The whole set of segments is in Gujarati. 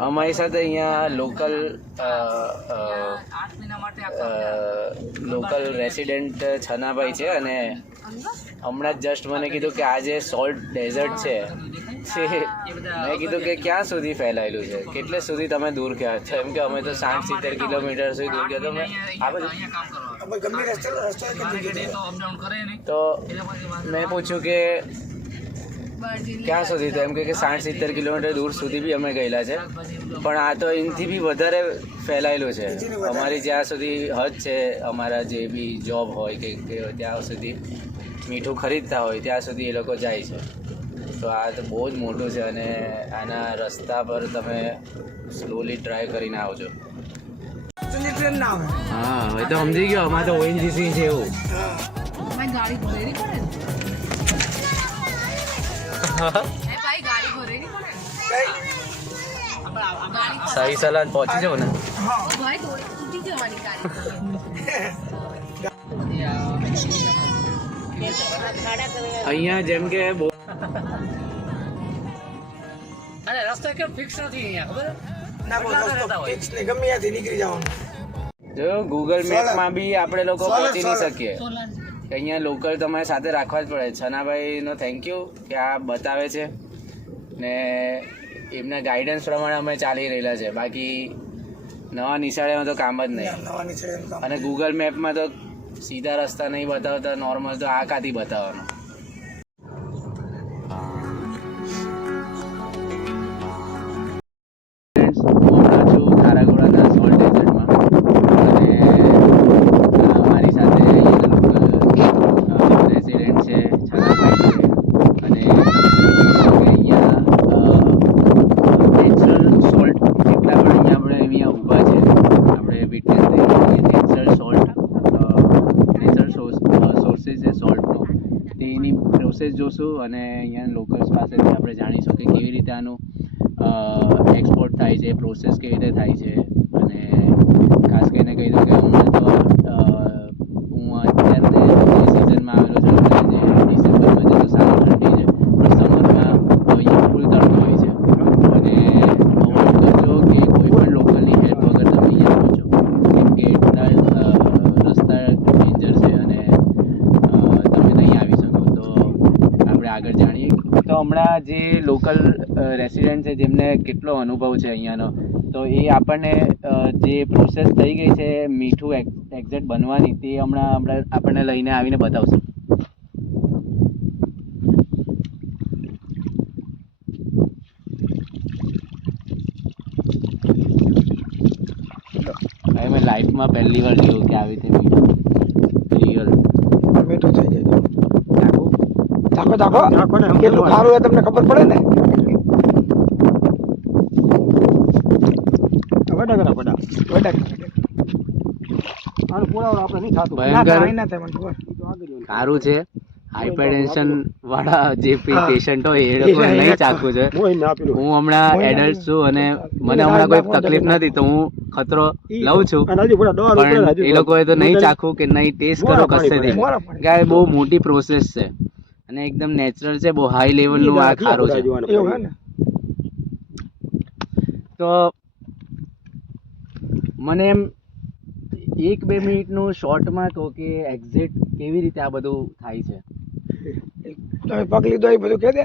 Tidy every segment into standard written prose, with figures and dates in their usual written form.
અમારી સાથે અહીંયા લોકલ રેસિડેન્ટ છનાભાઈ છે અને હમણાં જ જસ્ટ મને કીધું કે આજે સોલ્ટ ડેઝર્ટ છે મેં કીધું કે ક્યાં સુધી ફેલાયેલું છે, કેટલે સુધી તમે દૂર ગયા છો? એમ કે અમે તો 60-70 કિલોમીટર સુધી દૂર ગયા. તો મેં પૂછ્યું કે ક્યાં સુધી? તો એમ કે 60-70 કિલોમીટર દૂર સુધી બી અમે ગયેલા છે, પણ આ તો એનાથી બી વધારે ફેલાયેલું છે. અમારી જ્યાં સુધી હદ છે, અમારા જે બી જોબ હોય કે ત્યાં સુધી મીઠું ખરીદતા હોય ત્યાં સુધી એ લોકો જાય છે. તો આ તો બહુ જ મોટું છે અને આના રસ્તા પર તમે સ્લોલી ડ્રાઈવ કરીને આવજો. હા હવે તો સમજી ગયો, અમારે તો ઓએનજીસી છે એવું. સહી સલાહ પહોંચી જાવ ને. અહીંયા જેમ કે રસ્તો કેમ ફિક્સ નથી અહીંયા, ખબર? જો ગૂગલ મેપમાં બી આપણે લોકો પહોંચી નહીં શકીએ. અહીંયા લોકલ તમારે સાથે રાખવા જ પડે. છનાભાઈનો થેન્ક યુ કે આ બતાવે છે ને એમના ગાઈડન્સ પ્રમાણે અમે ચાલી રહેલા છે. બાકી નવા નિશાળેમાં તો કામ જ નહીં. અને ગૂગલ મેપમાં તો સીધા રસ્તા નહીં બતાવતા, નોર્મલ તો આ કાથી બતાવવાનો. ખારાગોડાના સોલ્ટ ડેઝર્ટમાં અને મારી સાથે લોકલ રેસિડેન્ટ છે છનાભાઈ છે અને અહીંયા નેચરલ સોલ્ટ જેટલા પણ અહીંયા ઊભા છે આપણે વિટનેસ થઈ નેચરલ સોલ્ટ નેચરલ સોર્સિસ છે સોલ્ટનો, તેની પ્રોસેસ જોશું અને અહીંયા લોકલ્સ પાસેથી આપણે જાણીશું કે કેવી રીતે આનું એક્સપોર્ટ થાય છે, પ્રોસેસ કેવી રીતે થાય છે. અને ખાસ કરીને કહી દઉં કે હમણાં તો હું અત્યારે સિઝનમાં આવેલો છું, જે ડિસેમ્બરમાં જે તો સારી ઠંડી છે, પણ સમરમાં અહીંયા ફૂલ તડકો હોય છે. અને અવોઇડ કરજો કે કોઈ પણ લોકલની હેલ્પ વગર તમે અહીંયા પહોંચો, કેમ કે એટલા રસ્તા ડેન્જર છે અને તમે નહીં આવી શકો. તો આપણે આગળ જાણીએ. તો હમણાં જે લોકલ રેસિડેન્ટ છે જેમને કેટલો અનુભવ છે અહીંયાનો, તો એ આપણને જે પ્રોસેસ થઈ ગઈ છે મીઠું એક્ઝેક્ટ બનવાની, તે હમણાં આપણને લઈને આવીને બતાવશે. હવે મેં લાઈફમાં પહેલી વાર જોયું કે આવી રીતે મીઠું રિયલ મીઠું થઈ જાય. ચાખો ને, કેટલું સારું હોય તમને ખબર પડે ને. સારું છે. હાઇપરટેન્શન વાળા જે પેશન્ટ હોય એ લોકો નહીં ચાખવું છે. હું હમણાં એડલ્ટ છું અને મને હમણાં કોઈ તકલીફ નથી, તો હું ખતરો લઉં છું, પણ એ લોકોએ તો નહીં ચાખવું કે નહીં ટેસ્ટ કરો કશેથી. કે બહુ મોટી પ્રોસેસ છે અને એકદમ નેચરલ છે, બહુ હાઈ લેવલનું આ ખારું છે. તો મને એમ 1-2 મિનિટનું શોર્ટમાં કહો કે એક્ઝેક્ટ કેવી રીતે આ બધું થાય છે. તમે પગ લીધો એ બધું કહે દે.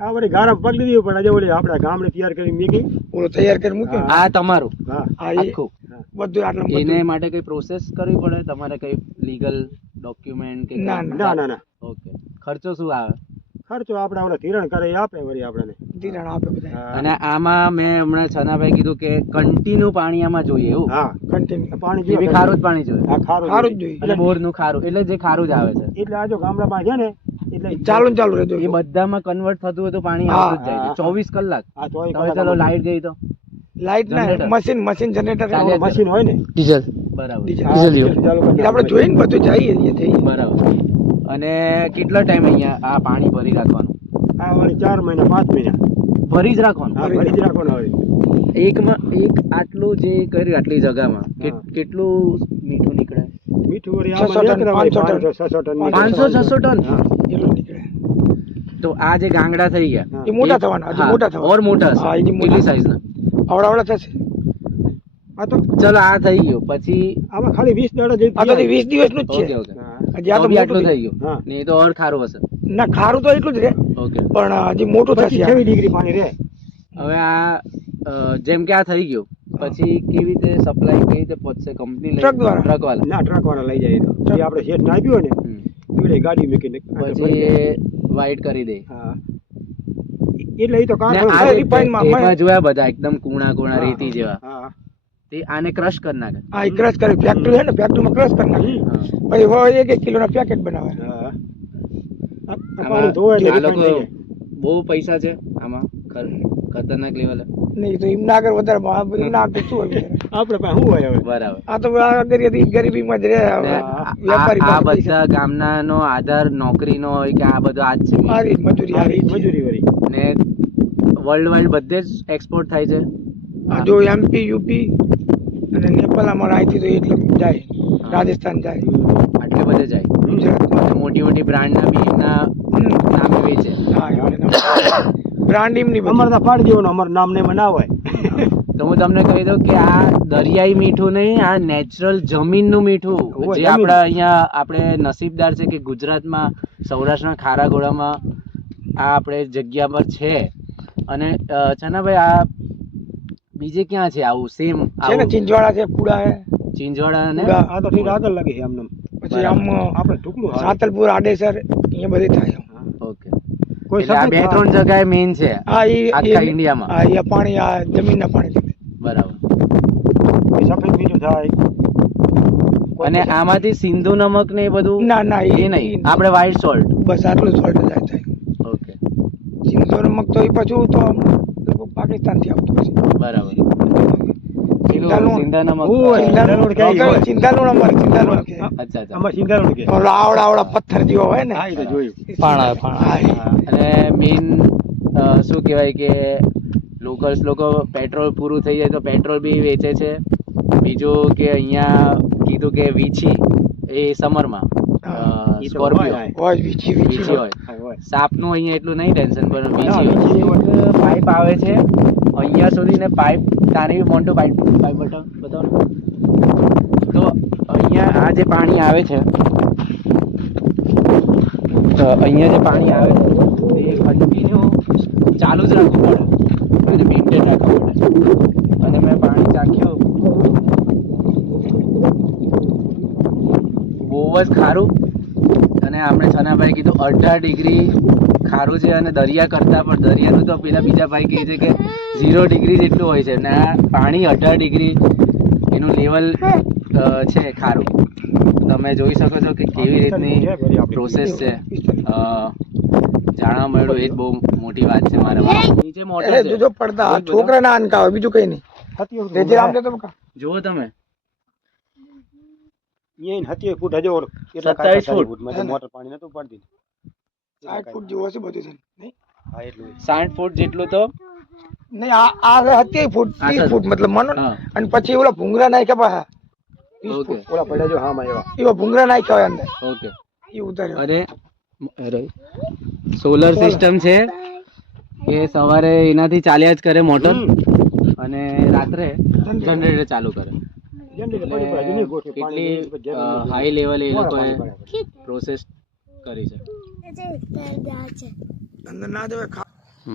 આ વળી ગારા પગ લીધી પણ આજે ઓલી આપણા ગામડે તૈયાર કરી મૂકી, ઓલો તૈયાર કરી મૂક્યો. આ તમારું આખું બધું આટલું. એને માટે કઈ પ્રોસેસ કરવી પડે તમારે, કઈ લીગલ ડોક્યુમેન્ટ કે? ના. ઓકે. ખર્ચો શું આવે? ખર્ચો આપણે ઓલા ધિરાણ કરે એ આપે, વળી આપણને ધિરાણ આપે બધા. અને આમાં મેં હમણાં છનાભાઈ કીધું કે કન્ટિન્યુ પાણી આમાં જોઈએ એવું? હા, કન્ટિન્યુ પાણી એ બી ખારું જ પાણી જોઈએ? હા, ખારું જ જોઈએ. એટલે બોરનું ખારું, એટલે જે ખારું જ આવે છે. એટલે આ જો ગામડામાં છે ને એટલે ચાલુ રહેતું. એ બધામાં કન્વર્ટ થતું હોય તો પાણી આવતું જ જાય છે 24 કલાક. હવે ચલો લાઈટ ગઈ તો લાઈટ ના મશીન જનરેટર મશીન હોય ને, ડીઝલ. બરાબર, ડીઝલ આપણે જોઈને બધું જઈએ. બરાબર. અને કેટલો ટાઈમ અહીંયા આ પાણી ભરી રાખવાનું? આ વળી 4 મહિના 5 મહિના ભરી જ રાખવાનું. હા, ભરી જ રાખવાનું. હવે એક આટલું જે કર્યું આટલી જગ્યામાં કેટલું મીઠું નીકળે? મીઠું વળી 500 ટન એટલું નીકળે. તો આ જે ગાંગડા થઈ ગયા એ મોટા થવાના, ઓર મોટા કેટલી સાઈઝના? આવડા થશે આ તો ચલો આ થઈ ગયું પછી આમાં ખાલી 20 દાડા જેવી આ તો 20 દિવસનું જ ઓકે છે ઓકે હજી આ તો તો બી મોટું આટલું થઈ થઈ ગયું હા. ને એ તો ઓર ખારું હશે ના ખારું તો એટલું જ રહે ઓકે પણ હજી મોટું થશે 26 ડિગ્રી પાણી રહે. હવે આ જેમ કે આ થઈ ગયું પછી કેવી રીતે સપ્લાય કેવી રીતે પહોંચશે કંપની લઈ ટ્રક દ્વારા. ટ્રક વાળા ના ટ્રક વાળા લઈ જાય તો જે આપણે શેઠ ને આપ્યું હોય ને એવડે ગાડી મૂકીને પછી વાઇટ કરી દે હા એટલે એ તો ને કારખાનું આ છે. રિફાઇનમાં એમાં જોયા બધા એકદમ કૂણા કૂણા હા. રેતી જેવા હા તે આને ક્રશ કરી નાખે હા એ ક્રશ કરે ફેક્ટરી છે ને ફેક્ટરીમાં ક્રશ કરી નાખે પછી હવે 1 કિલોના પેકેટ બનાવે હા આ આમાં પાણી ધોવાય એટલે આ refine લોકો થઈ જાય. બહુ પૈસા છે આમાં ખતરનાક લેવલે નહીં તો એમના આગળ વધારે એમના આગળ શું હોય બિચારા? આપણે પાસે શું હોય હવે બરાબર આ તો આ ગરીબીમાં જ રહે ને હવે. આ વેપારી આ પાસે પૈસા. બધા ગામના નો આધાર નોકરીનો હોય કે આ બધો આજ છે આ રીત મજૂરી આ રીત છે. મજૂરી વાળી ને વર્લ્ડ વાઇડ બધે જ એક્સપોર્ટ થાય છે આ જો MP યુપી અને નેપાળ અમારા અહીંથી તો એટલે જાય રાજસ્થાન જાય આટલે બધે જાય ગુજરાતમાં અને મોટી મોટી બ્રાન્ડના બી એમના નામે વેચે હા બ્રાન્ડ એમની બધી. અમારે તો પાડી દેવાનું અમારું નામ ને એમાં ના હોય તો હું તમને કહી દઉં કે આ દરિયાઈ મીઠું નહીં આ નેચરલ જમીનનું મીઠું ઓહો, જે જમીન. આપણા અહીંયા આપણે નસીબદાર છે કે ગુજરાતમાં સૌરાષ્ટ્રના ખારાગોળામાં આ આપણે જગ્યા પર છે અને છનાભાઈ આ બીજે ક્યાં છે આવું સેમ છે ને ચિંચવાડા છે કુડા છે ચીંજવાડા અને કુડા. આ તો ઠીક આગળ લાગે છે આમને પછી આમ આપણે ટુકડું આવે. સાતલપુર આડેસર અહીંયા બધે થાય ઓકે કોઈ એટલે આ સફેદ બે ત્રણ જગ્યાએ મેઇન છે હા આખા ઇન્ડિયામાં. હા એ પાણી આ જમીનના પાણી બરાબર કોઈ સફેદ મીઠું થાય અને આમાંથી સિંધુ નમક ને એ બધું ના ના એ નહીં આપણે વ્હાઈટ સોલ્ટ બસ આટલું સોલ્ટ જાય થાય ઓકે સિંધુ નમક તો એ પાછું તો આમ લગભગ પાકિસ્તાનથી આવતું હશે બરાબર સિંધાલુણ. સિંધા નમક ઓય, સિંધાલુણ ક્યાંય હોય. ચિંતાલુણ અમારે ચિંતાલુણ કે અચ્છા અચ્છા આમાં સિંધારું કે ઓલા આવડા પથ્થર જેવો હોય ને હા એ તો જોયું પાણા હા અને મેઇન શું કહેવાય કે લોકલ્સ લોકો પેટ્રોલ પૂરું થઈ જાય તો પેટ્રોલ બી વેચે છે બીજું કે અહીંયા કીધું કે વીછી એ સમરમાં ઈ તો સ્કોર્પિયો હોય. હોય વીછી વીછી વીછી હોય હા, હોય. સાપનું અહીંયા એટલું નહીં ટેન્શન પણ ના, વીછી વીછી હોય. પાઇપ આવે છે અહીંયા સુધી ને પાઇપ તારી મોટું પાઇપ બટન બતાવો તો અહીંયા આ જે પાણી આવે છે અહીંયા જે પાણી આવે છે એ કન્ટિન્યુ ચાલુ જ રાખવું પડે અને મેન્ટેન રાખવું પડે અને મેં પાણી ચાખ્યું બહુ જ ખારું અને આપણે છનાભાઈ કીધું 18 ડિગ્રી ખારું છે અને દરિયા કરતાં પણ દરિયાનું તો પેલા બીજા ભાઈ કહે છે કે 0 ડિગ્રી જેટલું હોય છે અને આ પાણી 18 ડિગ્રી એનું લેવલ છે ખારું તમે જોઈ શકો છો કે કેવી રીતની પ્રોસેસ છે જાણવા મળ્યું એ જ બહુ મોટી વાત છે મારા માટે નીચે મોટર એ છે જોજો પડતા આ છોકરા ના અનકા હોય બીજું કઈ નહીં સત્યોતેર તે જે આમ જતો બકા જુઓ તમે અહીંયા 27 ફૂટ હજો ઓલો. કેટલા 27 કાંટા ફૂટ. ફૂટમાં તો મોટર પાણી નતું પડતી 60 ફૂટ જેવું હશે બધું છે નહીં હા એટલું 60 ફૂટ જેટલું તો નહીં આ 27 ફૂટ 30 ફૂટ મતલબ માનો ને. હા. અને પછી ઓલા ભૂંગરા નાખ્યા પાછા 30 ઓકે ફૂટ ઓલા પડ્યા જો હામાં એવા એવા ભૂંગરા નાખ્યા હોય અંદર ઓકે એ ઉતાર્યો અને સોલર સિસ્ટમ છે એ સવારે એનાથી ચાલ્યા જ કરે મોટર અને રાત્રે જનરેટર ચાલુ કરે જનરેટર પડી પડે જૂની ગોઠવી પાણી એટલી હાઈ લેવલે એ લોકોએ પ્રોસેસ કરી છે અંદર ના જવાય ખા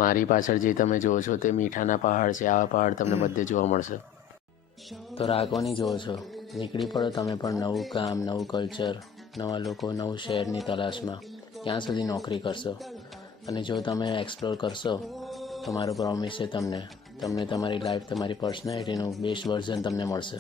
મારી પાછળ જે તમે જુઓ છો તે મીઠાના પહાડ છે. આવા પહાડ તમને બધે જોવા મળશે. તો રાખવાની જુઓ છો, નીકળી પડો તમે પણ નવું કામ, નવું કલ્ચર, નવા લોકો, નવું શહેરની તલાશમાં. ક્યાં સુધી નોકરી કરશો? અને જો તમે એક્સપ્લોર કરશો તો મારો પ્રોમિસ છે તમને તમારી લાઈફ, તમારી પર્સનાલિટીનું બેસ્ટ વર્ઝન તમને મળશે.